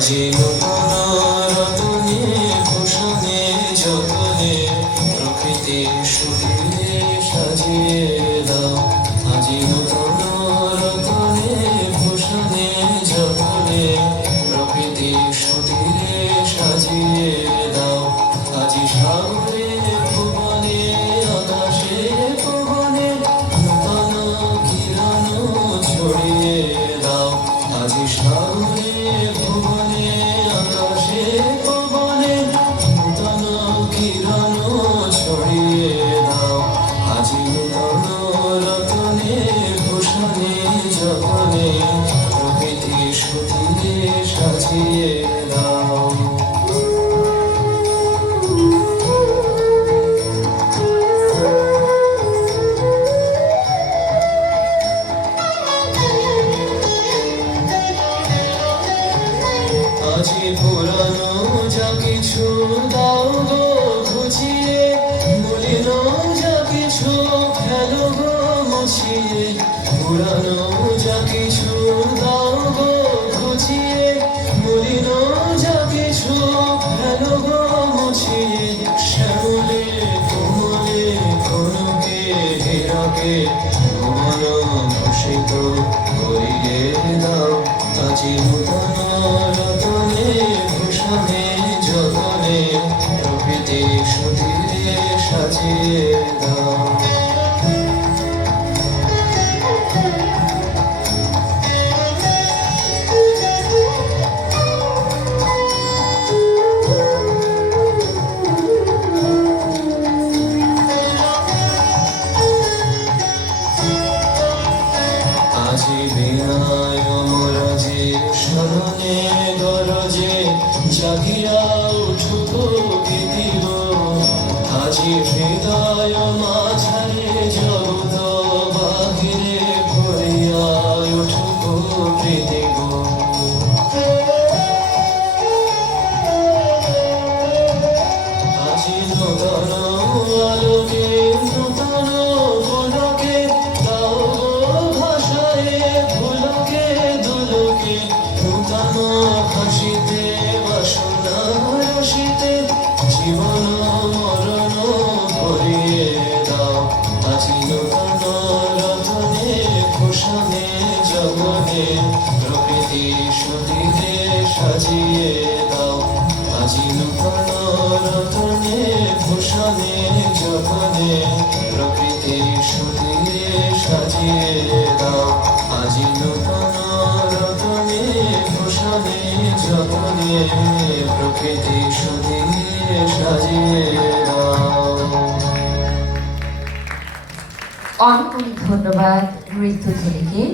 আজি নূতন রতনে ভূষণে যতনে প্রকৃতি সুধীরে সাজিয়ে দাও। আজি নূতন রতনে ভূষণে যতনে প্রকৃতি সুধীরে সাজিয়ে দাও। আজি সাগরে ভুবনে আকাশে পবনে নূতন কিরণ ছড়িয়ে দাও। আজি সাগরে ভুবনে আকাশে পবনে নূতন কিরণ ছড়িয়ে দাও। আজি নূতন রতনে ভূষণে যতনে প্রকৃতি সুধীরে সাজিয়ে দাও। আজি পুরানো যা কিছু দাও গো ঘুচিয়ে, মলিন যা কিছু ফেলো গো মুছিয়ে। পুরানো যা কিছু দাও গো ঘুচিয়ে, মলিন যা কিছু ফেলো গো মুছিয়ে। শ্যামলে কোমলে কনকে হীরাকে ভুবন ভূষিত করিয়ে দাও। আজি নূতন রতনে ভূষণে যতনে প্রকৃতি সুধীরে সাজিয়ে দাও। আজি বিনায় মরজে স্মরণে গরজে জাগিয়া উঠুক গীতিব। আজি হৃদয় মাঝারে জগত বাহিরে ভরিয়া উঠুক প্রীতিব। আজি নূতন আলোকে নূতন পুলকে দাও ভাষায় ফুলকে দুলকে। নূতন হাসিতে বাসনা রসিতে জীবন মরণ ভরিয়ে দাও। আজি নূতন রতনে ভূষণে যতনে প্রকৃতি সুধীরে সাজিয়ে দাও। আজি নূতন রতনে ভূষণে যতনে প্রকৃতি সুধীরে সাজিয়ে দাও। আজি নূতন রতনে ভূষণে যতনে প্রকৃতি সুধীরে সাজিয়ে দাও। অনেক অনেক ধন্যবাদ নৃত্যধ্বনিকে।